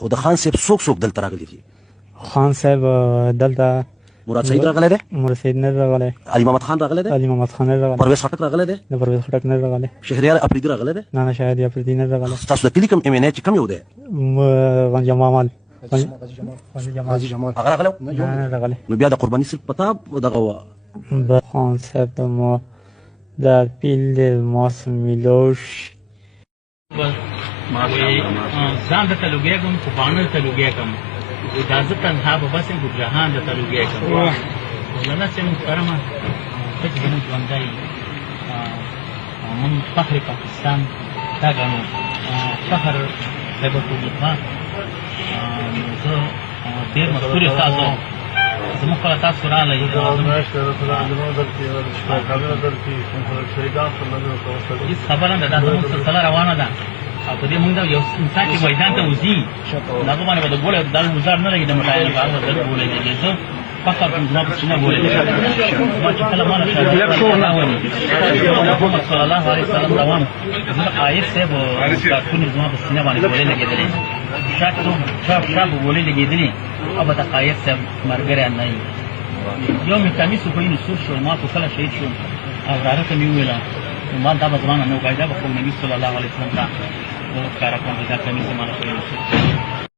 خو د خان صاحب څوک دلته راغلي دي؟ خان صاحب دلته مراد سعید راغلی دی؟ مراد سعید نه راغلی. علي محمد خان راغلی دی؟ علي محمد خان نه راغلی. پرویز خټک راغلی دی؟ د پرویز خټک نه راغلی. شهریار افریدي راغلی دی؟ نه شهریار افریدي نه راغلی. تاسو د کلي کوم ام ان اے چې کوم یو دی؟ غنی جمال هغه راغلی؟ نه راغلی. نو بیا د قرباني صاحب پتا دغه د خان صاحب د ما در پیل ماس میلوش ځان د تلوګیګم په باندې تلوګیګم اجازه تنها به بس په جهان د تلوګیګم ولنه چې محترمه څه زموږ ژوندۍ من فخر پاکستان دا ګڼو فخر هیبت الله زه ډېر مشهور استاد وم زموږ خپله تاسو راغلی هېڅ خبره نه ده دا زموږ سلسله روانه ده او په دې مونږ یو انسان چې میدان ته وځي د هغه باندې به د ګوله دا ګزار نه لګي د مټایانو په هغه ځل ګوله کېږي زه فخر کوم زما په سینه ګوله کېږي زما چې کله ما نه وني محمد صلی الله علیه وسلم روان زه آیت صاحب کارتونې زما په سینه باندې ګولې لګېدلې شا به ګولې لګېدلې او به د آیت صاحب ملګری نه وي یو مې کمیس وکړي سور شو ما په کله شهید شوم او وراره ته مې وویله ما دا به زما نه وایي دا به خو نبي صلی الله علیه وسلم ته ښکاره کړم چې دا کمیس زما نه شهید شو